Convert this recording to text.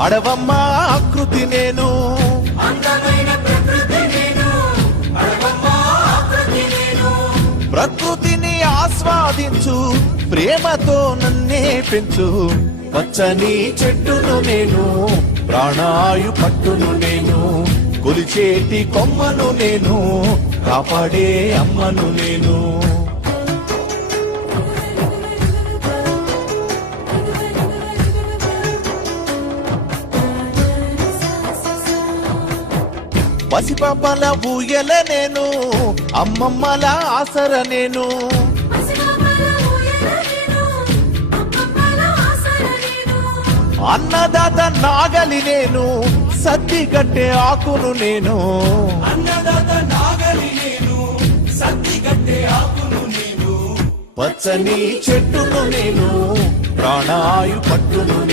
అడవమ్మ ఆకృతి నేను, ప్రకృతిని ఆస్వాదించు, ప్రేమతో నన్నే పెంచు. పచ్చని చెట్టును నేను, ప్రాణాయు పట్టును నేను, కొలిచేటి కొమ్మను నేను, కాపాడే అమ్మను నేను. పసిపాపల ఊయల నేను, అమ్మమ్మల ఆసర నేను, అన్నదాత నాగలి నేను, సద్దిగట్టే ఆకును నేను, పచ్చని చెట్టును నేను, ప్రాణాయు పట్టును నేను.